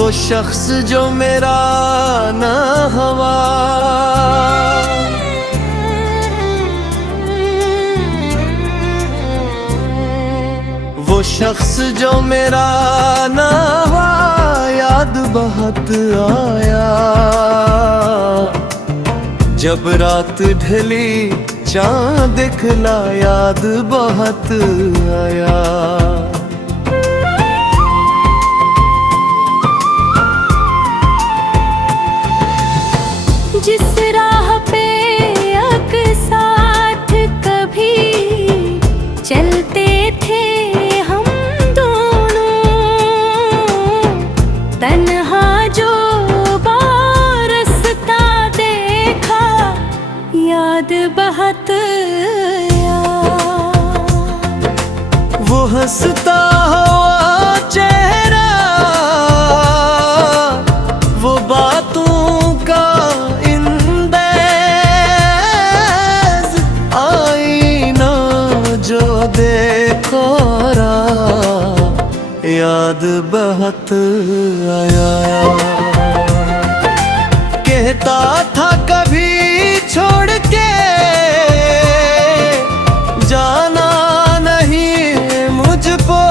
वो शख्स जो मेरा ना हवा, वो शख्स जो मेरा ना हुआ, याद बहुत आया। जब रात ढली चाँद दिखला, याद बहुत आया। जिस राह पे अक साथ कभी चलते थे हम दोनों, तन्हा जो बारसता देखा, याद बहुत आया। वो हंसता हुआ चेहरा, वो बातों का देखो रा, याद बहुत आया। कहता था कभी छोड़ के जाना नहीं मुझको,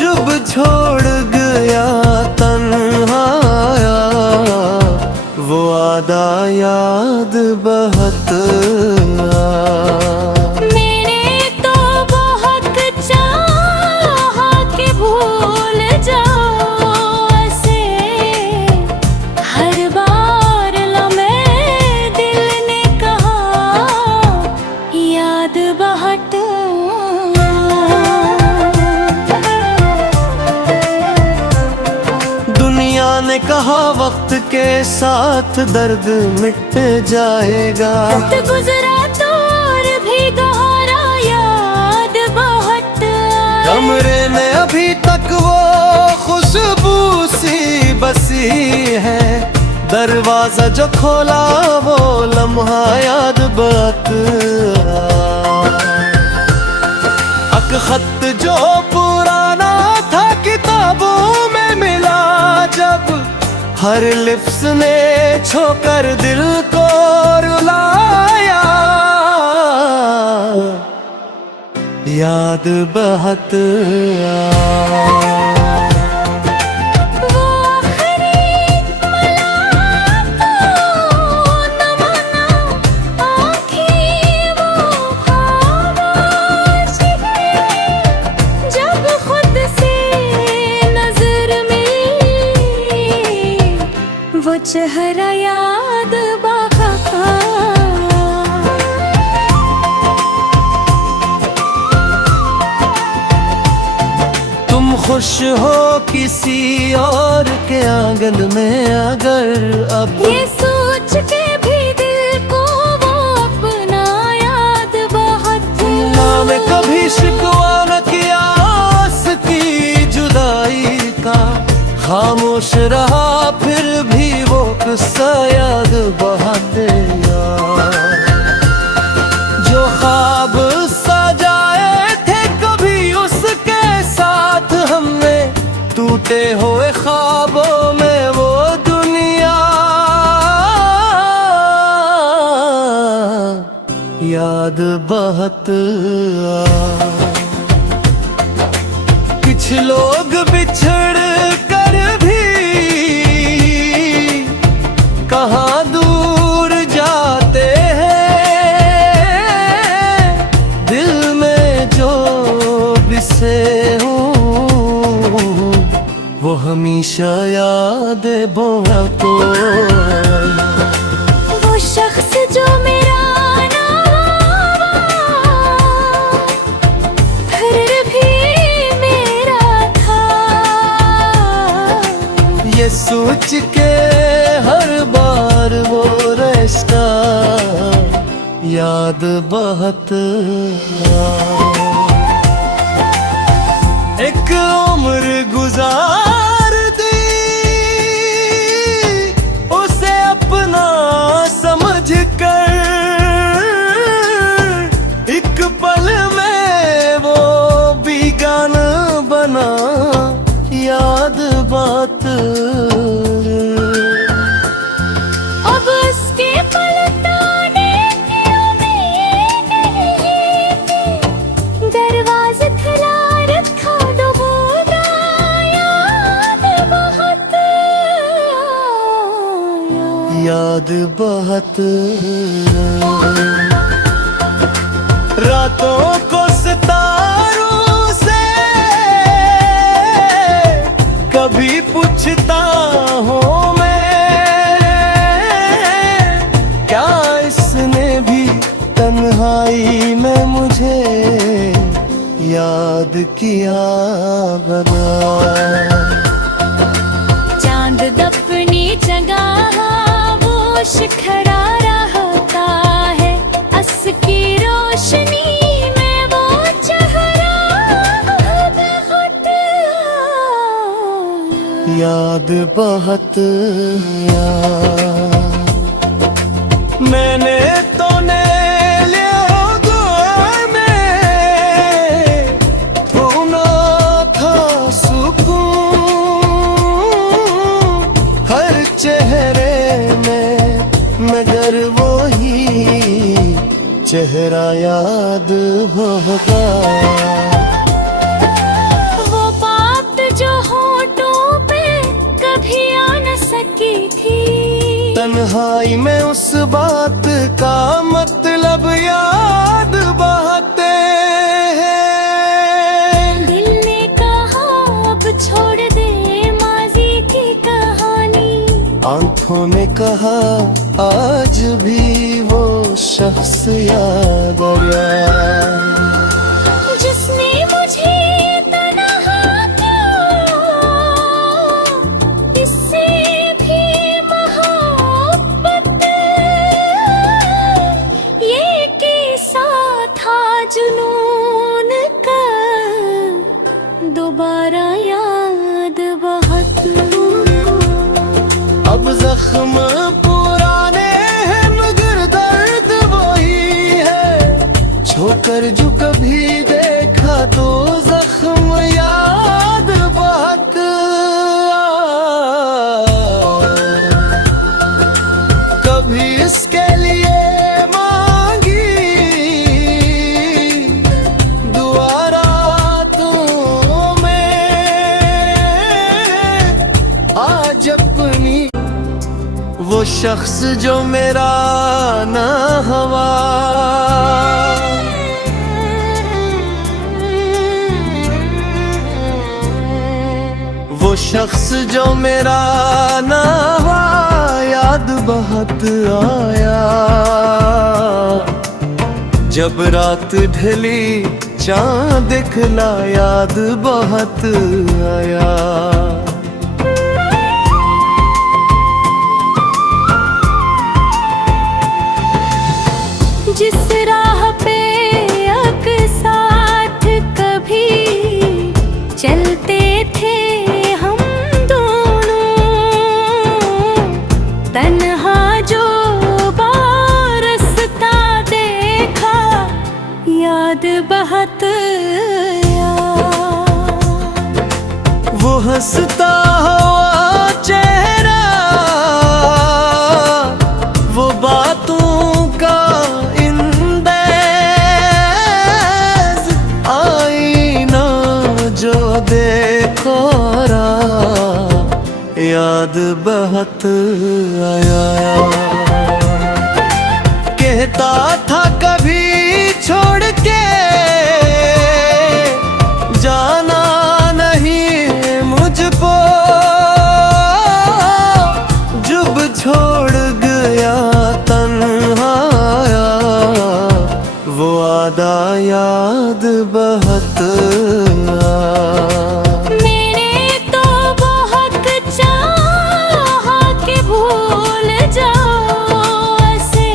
जब छोड़ गया तन्हाया, वो आदा याद बहुत मैंने तो बहुत चाहा कि भूल जाओ ऐसे, हर बार लम्हे दिल ने कहा, याद बहुत। दुनिया ने कहा वक्त के साथ दर्द मिट जाएगा, वक्त गुजरा तो और भी गहरा, याद बहुत। कमरे में अभी तक वो खुशबू सी बसी है, दरवाजा जो खोला वो लम्हा याद बहुत। अक खत जो पुराना था किताबों में मिला, जब हर लिफ्स ने छोकर दिल को रुलाया, याद बहुत वो चेहरा याद बहुत। तुम खुश हो किसी और के आंगन में, अगर अब ये सोच के भी दिल को वो अपना याद बहुत। नाम कभी शिकवा न किया उसकी जुदाई का, खामोश रहा फिर भी वो किस्सा याद बहुत यार। जो ख्वाब सजाए थे कभी उसके साथ हमने, टूटे हुए ख्वाबों में वो दुनिया, याद बहुत कुछ लोग बिछड़ कर भी कहाँ दूर जाते हैं, दिल में जो बिसे हूँ वो हमेशा याद बहुत। वो शख्स जो मेरा ना हुआ, फिर भी मेरा था, ये सोच के हर बार वो रिश्ता याद बहुत। एक उम्र गुजार दी उसे अपना समझ कर, एक पल में वो बेगाना बना याद बहुत रातों को सितारों से कभी पूछता हूँ मैं, क्या इसने भी तन्हाई में मुझे याद किया बना। चांद दफनी जगह खामोश खड़ा रहता है, अस की रोशनी में वो चेहरा बहुत याद बहुत याद। मैंने तो ले लिया दुआ में, होना था सुकून हर चेहरे में, मगर वो ही चेहरा याद होगा। वो बात जो होठों पे कभी आ न सकी थी, तन्हाई में उस बात का मतलब याद बहते हैं। दिल ने कहा अब छोड़ दे माजी की कहानी, आंखों ने कहा आज भी वो शख्स याद आया, जिसने मुझे तन्हा किया। इससे भी मोहब्बत ये किस्सा था जुनून का, दोबारा याद बहुत। अब जख्म पुराने हैं मगर दर्द वही है, छोकर जो कभी देखा तो जख्म याद बहुत कभी इसके लिए मांगी दुआ रातों में, आज अपनी वो शख्स जो मेरा ना हवा, वो शख्स जो मेरा ना हुआ याद बहुत आया। जब रात ढली चांद दिखला याद बहुत आया। जिस राह पे अक साथ कभी चलते थे हम दोनों, तन्हा जो बारसता देखा याद बहुत याद। वो हंसता हुआ चेहरा, वो बातों का इंदेज, आईना जो देखो रा याद बहुत आया। कहता था कभी छोड़ के जाना नहीं मुझको, जब छोड़ गया तन्हाया वो आदा याद बहुत मैंने तो बहुत चाहा कि भूल जाओ ऐसे,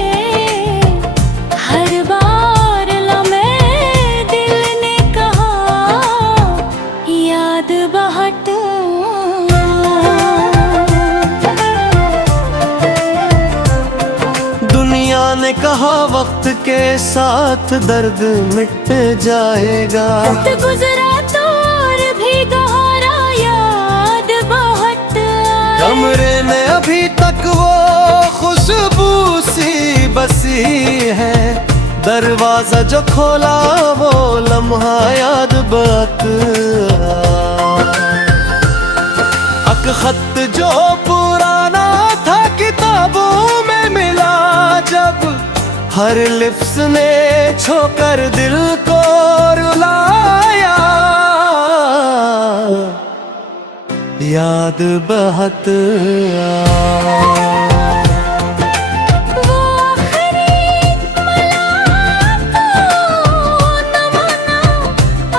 हर बार लम्हे दिल ने कहा याद बहुत। दुनिया ने कहा वक्त के साथ दर्द मिट जाएगा, वक्त गुजरा तो और भी गहरा याद बहुत। कमरे में अभी तक वो खुशबू सी बसी है, दरवाजा जो खोला वो लम्हा याद बहुत। अक खत जो पुराना था किताबों में हर लिप्स ने छोकर दिल को रुलाया, याद बहुत वो आखिरी मुलाकातों न माना,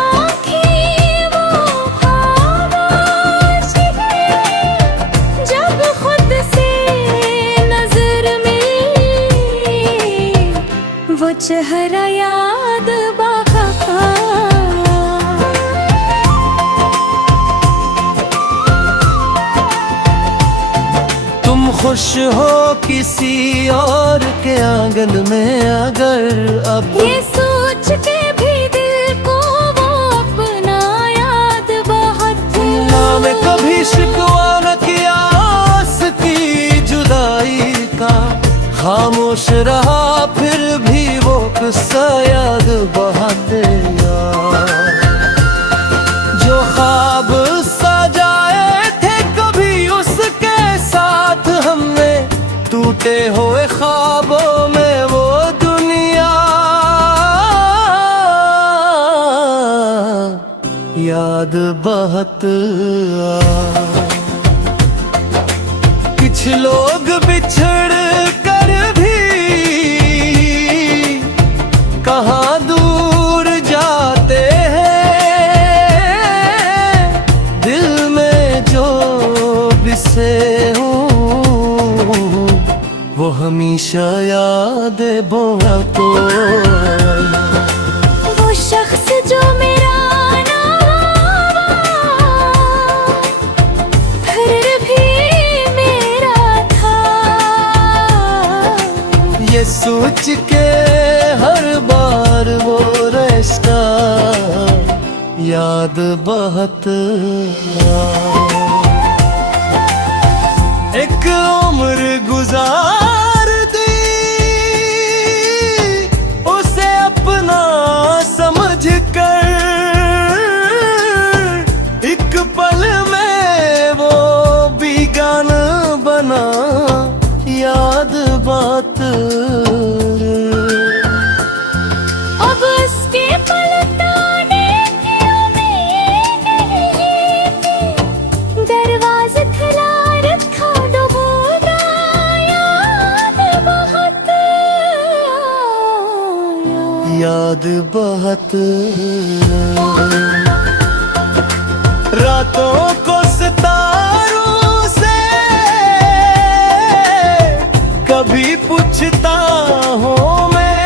आँखें वो खामोश है। जब खुद से नजर मिली, वो चेहरा याद बाका। तुम खुश हो किसी और के आंगन में अगर अब, ये सोच के भी दिल को वो अपना याद बहुत। नाम कभी शिकवा न किया उसकी जुदाई का, खामोश रहा फिर भी वो किस्सा याद बहुत यार। जो ख्वाब सजाए थे कभी उसके साथ हमने, टूटे हुए ख्वाबों में वो दुनिया याद बहुत कुछ लोग बिछड़ कर भी कहाँ दूर जाते हैं, दिल में जो बिसे हूँ वो हमेशा याद बोला को। वो शख्स जो मेरा ना हुआ, फिर भी मेरा था। ये सोच के हर बार वो रिश्ता याद बहुत एक उम्र गुजार दी उसे अपना समझ कर, एक पल में वो बेगाना बना याद बात। अब उसके पलटाने की उम्मीद नहीं थी, दरवाज़ा खुला रखा डूबा याद बहुत। याद बहुत रातों को सितारों से कभी पूछता हूँ मैं,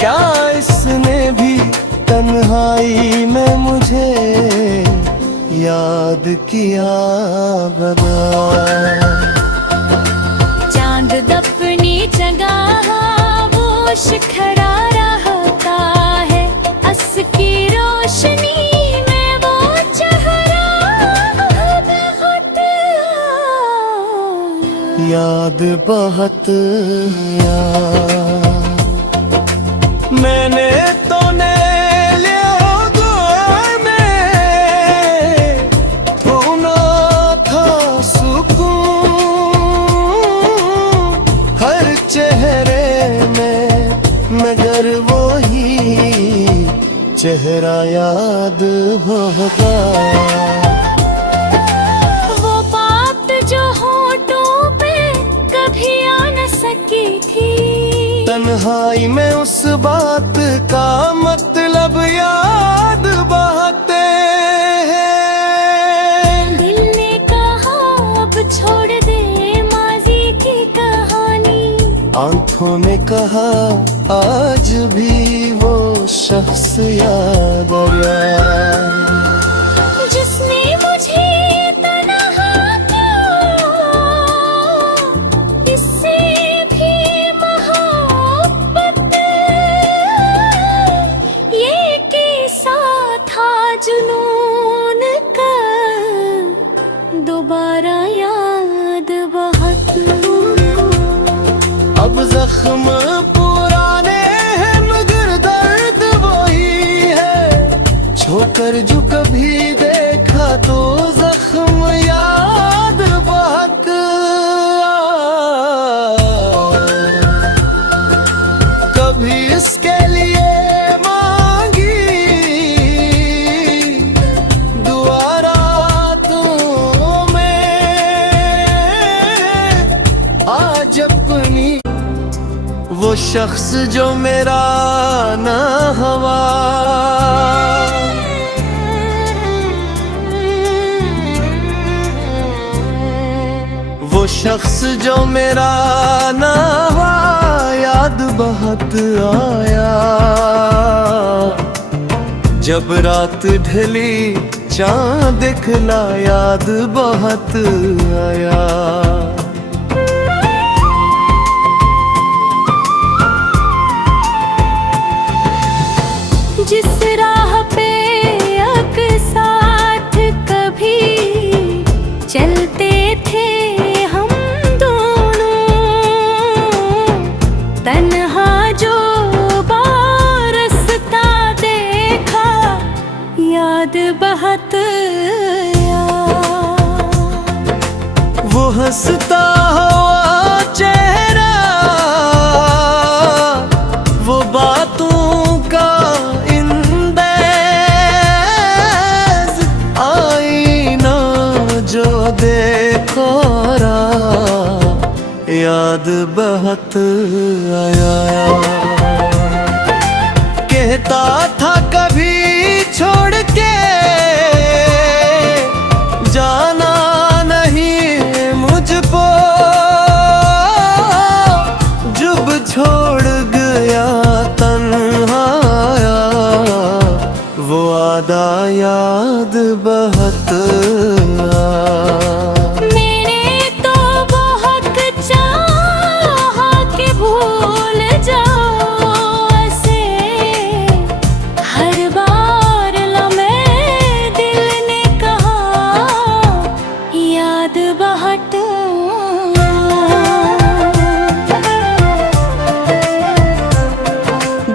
क्या इसने भी तन्हाई में मुझे याद किया बता। चांद दपनी जगह वो शिखरा रहता है, अस की रोशनी में वो चेहरा बहुत याद बहुत याद। मैंने तो ने लिया दौर में होना था सुकून, हर चेहरे में मगर वो ही चेहरा याद होगा। वो बात जो होठों पे कभी आ न सकी थी, तन्हाई में उस बात का मतलब याद बहते हैं। दिल ने कहा अब छोड़ दे माजी की कहानी, आंखों ने कहा आज भी वो शख्स याद आया, जिसने मुझे तन्हा किया, इससे भी मोहब्बत। ये किस्सा था जुनून का, दोबारा याद बहुत। अब जख्म पुराने हैं मगर दर्द वही है, छोकर जो कभी देखा तो जख्म याद बहुत शख्स जो मेरा ना हवा, वो शख्स जो मेरा ना हुआ, याद बहुत आया। जब रात ढली चाँद दिखला, याद बहुत आया। जिस राह पे अक साथ कभी चलते थे हम दोनों, तन्हा जो बारसता देखा, याद बहुत आया। वो हंसता हुआ चेहरा, वो बातों का आईना जो देखो रा, याद बहुत आया। कहता था कभी छोड़ के जाना नहीं मुझको, जब छोड़ गया तन्हाया, वो आदा याद बहुत मैंने तो बहुत चाहा कि भूल जाओ ऐसे, हर बार लम्हे दिल ने कहा, याद बहुत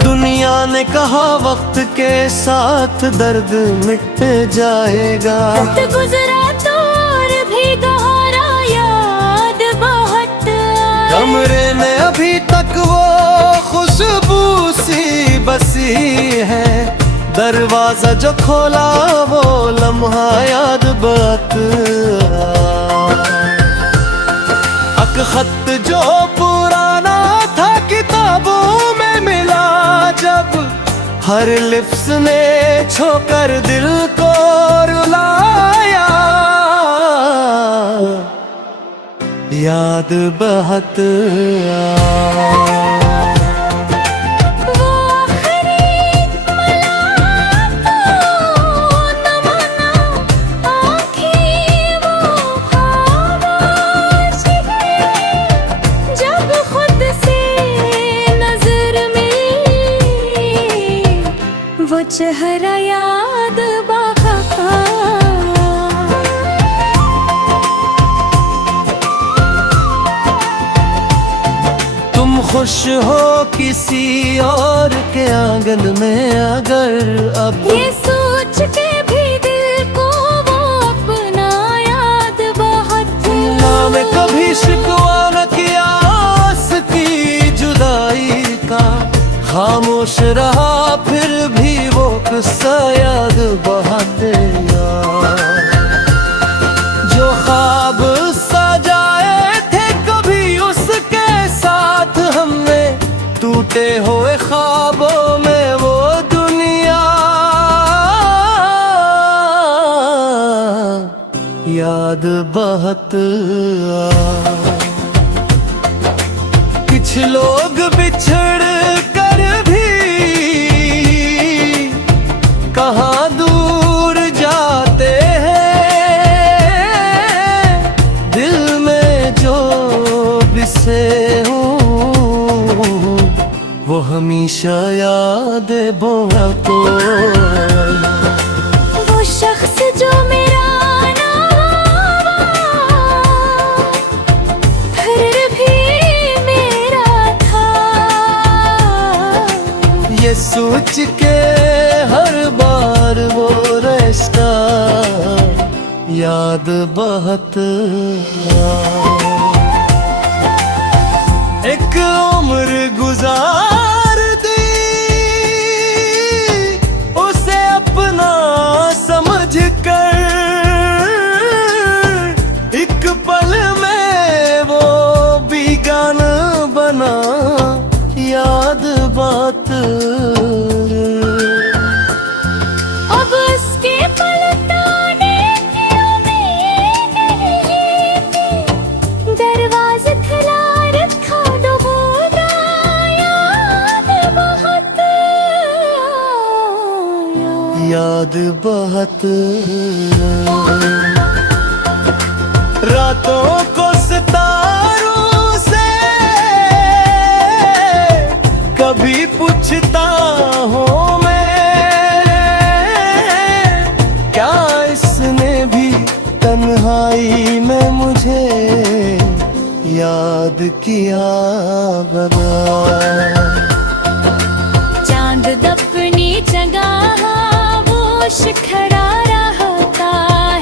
दुनिया ने कहा वक्त के साथ दर्द मिट जाएगा। वक्त गुजरा तो और भी गहरा, याद बहुत कमरे में अभी तक वो खुशबू सी बसी है, दरवाजा जो खोला वो लम्हा याद बहुत अक खत जो पुराना था किताबों में मिला, जब हर लिफ्स ने छोकर दिल को रुलाया, याद बहुत वो आखिरी मुलाकात न माना, आँखें वो खामोश है, जब खुद से नजर मिली, वो चेहरा याद बहुत। तुम खुश हो किसी और के आंगन में अगर, अब ये सोच के भी दिल को वो अपना याद बहुत नाम कभी शिकवा न किया उसकी जुदाई का, खामोश रहा फिर भी वो किस्सा याद बहुत जो ख्वाब सजाए थे कभी उसके साथ हमने, टूटे हुए ख्वाबों में वो दुनिया, याद बहुत कुछ लोग बिछड़ कर भी कहाँ दूर जाते हैं, दिल में जो बिसे हूँ वो हमेशा याद बोला को। वो शख्स जो मेरा ना हुआ, फिर भी मेरा था, ये सोच के हर बार वो रिश्ता याद बहुत एक उम्र गुजार दी उसे अपना समझ कर, एक पल में वो बेगाना बना याद बहुत। रातों को सितारों से कभी पूछता हूँ मैं, क्या इसने भी तन्हाई में मुझे याद किया बता। चांद दफनी जगह वो शिखरा रहता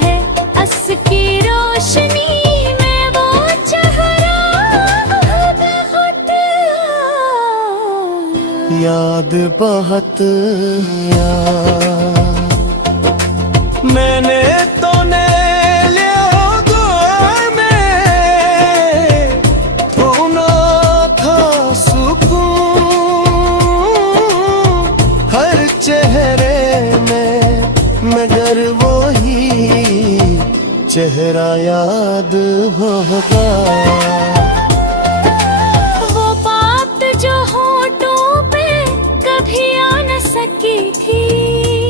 है, अस की रोशनी में वो चेहरा बहुत याद बहुत याद। मैंने तो ने लिया दुआ में, होना था सुकून हर चेहरे में, मगर वो ही चेहरा याद होगा। वो बात जो होठों पे कभी आ न सकी थी,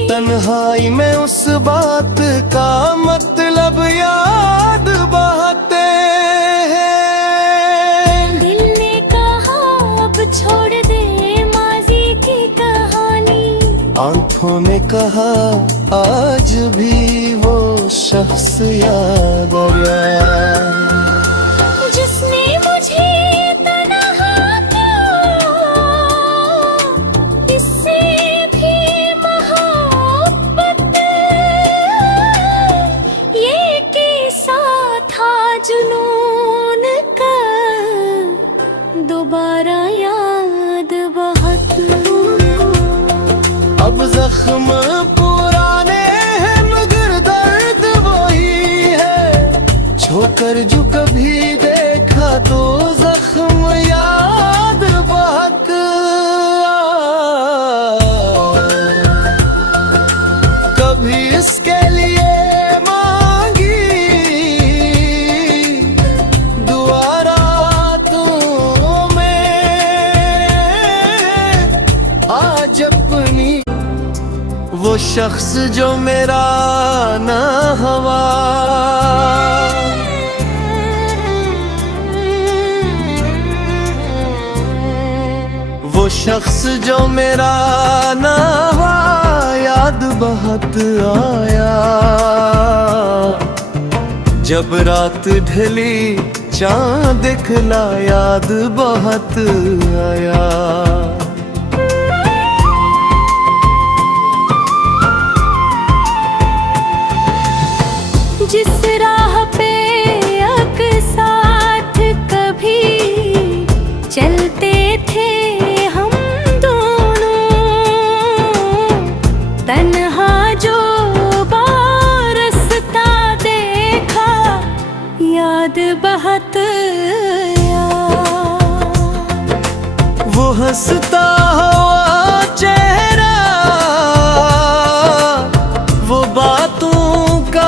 तन्हाई में उस बात का मतलब याद बहाते हैं। दिल ने कहा अब छोड़ दे माजी की कहानी, आंखों ने कहा आज भी वो शख्स याद आया, जिसने मुझे तन्हा किया। इससे भी मोहब्बत ये किस्सा था जुनून का, दोबारा याद बहुत। अब जख्म पुराने हैं मगर दर्द वही है, छोकर जो कभी देखा तो जख्म याद बहुत। कभी इसके लिए मांगी दुआ रातों में, आज अपनी वो शख्स जो मेरा ना हवा, वो शख्स जो मेरा ना हुआ याद बहुत आया। जब रात ढली चांद दिखला याद बहुत आया। जिस राह पे अक साथ कभी चलते थे हम दोनों, तन्हा जो बारसता देखा याद बहुत आया। वो हंसता हुआ चेहरा, वो बातों का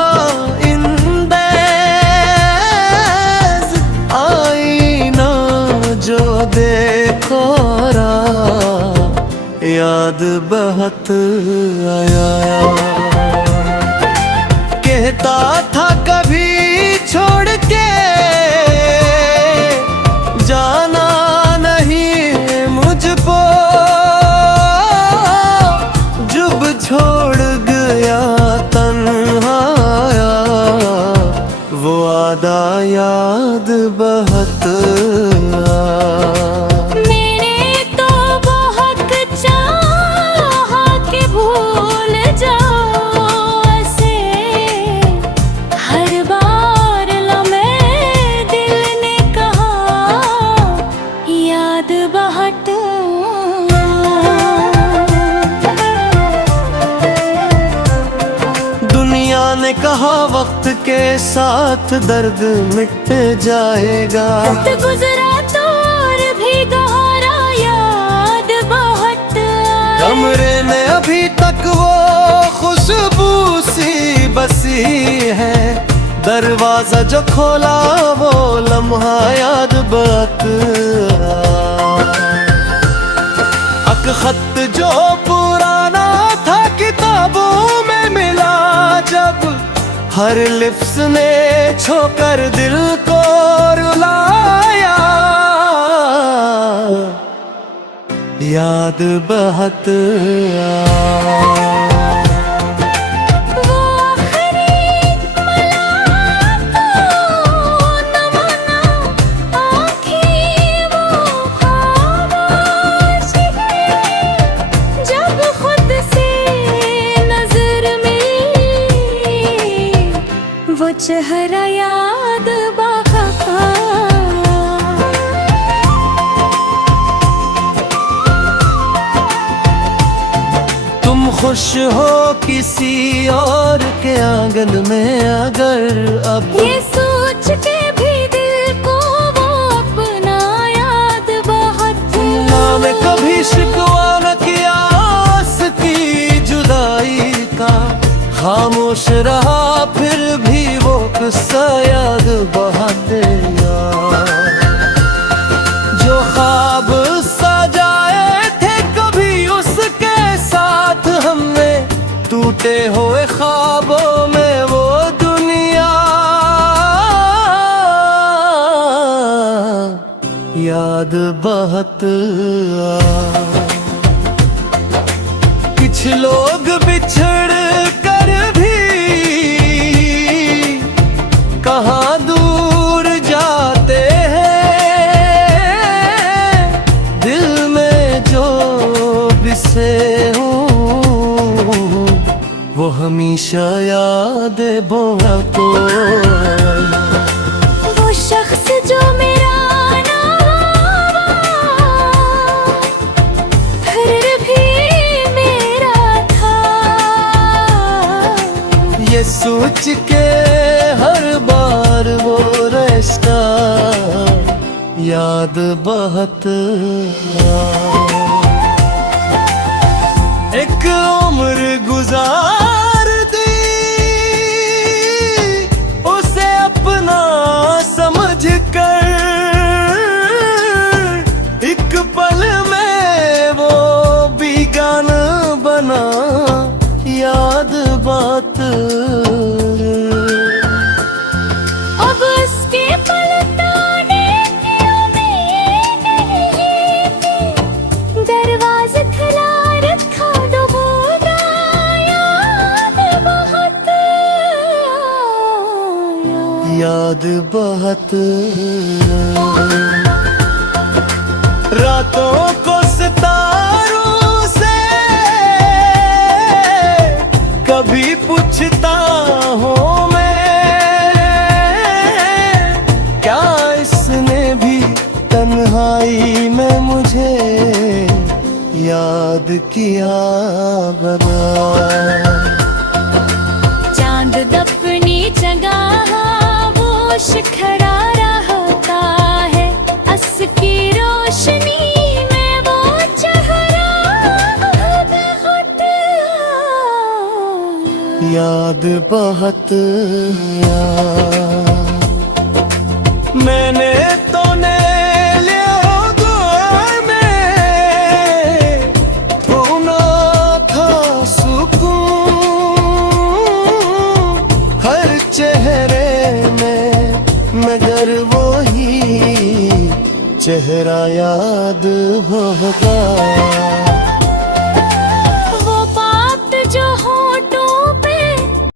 देखो याद बहुत आया। कहता था कभी छोड़ के जाना नहीं मुझको, जब छोड़ गया तन्हाया वो आदा याद बहुत ने कहा वक्त के साथ दर्द मिट जाएगा। वक्त गुजरा तो और भी गहरा याद बहुत। कमरे में अभी तक वो खुशबू सी बसी है, दरवाजा जो खोला वो लम्हा याद बहुत। अक खत जो पुराना था किताबों में मिला, हर लिप्स ने छोकर दिल को रुलाया, याद बहुत वो आखिरी मुलाकात न माना, आँखें वो खामोश है, जब खुद से नजर मिली, वो चेहरा याद बहा। तुम खुश हो किसी और के आंगन में अगर अब, ये सोच के भी दिल को वो अपना याद बहुत। मैं कभी शिकवा न किया की जुदाई का, खामोश रहा फिर भी वो किस्सा याद बहुत यार। जो ख्वाब सजाए थे कभी उसके साथ हमने, टूटे हुए ख्वाबों में वो दुनिया याद बहुत कुछ लोग बिछड़ कर भी कहाँ दूर जाते हैं, दिल में जो बिसे हूँ वो हमेशा याद बहुत। वो शख्स जो मेरा ना हुआ, फिर भी मेरा था, ये सोच के हर बार वो रिश्ता याद बहुत। एक उम्र गुजार दी उसे अपना समझ कर, एक पल में वो बेगाना बना याद बात। अब उसके पलटाने की उम्मीद नहीं थी, दरवाज़ा खुला रखा डूबा याद बहुत। याद बहुत रातों को सितारों से कभी पूछता हूँ मैं, क्या इसने भी तन्हाई में मुझे याद किया बता। चांद दपनी जगह वो शिखरा रहता है, अस की रोशनी में वो चेहरा बहुत याद बहुत मैंने तो ने लिया दौर में होना था सुकून, हर चेहरे में मगर वो ही चेहरा याद होगा।